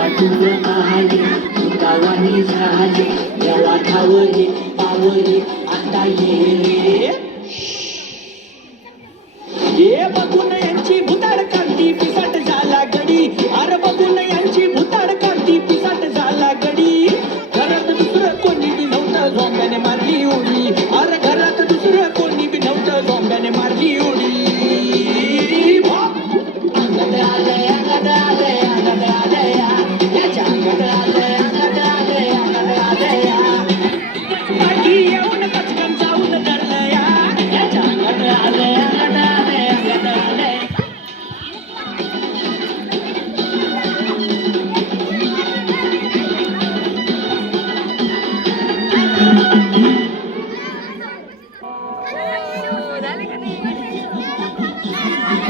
पाठून पाहाले गावाने झाले. याला खावले पावले आता ये Thank you.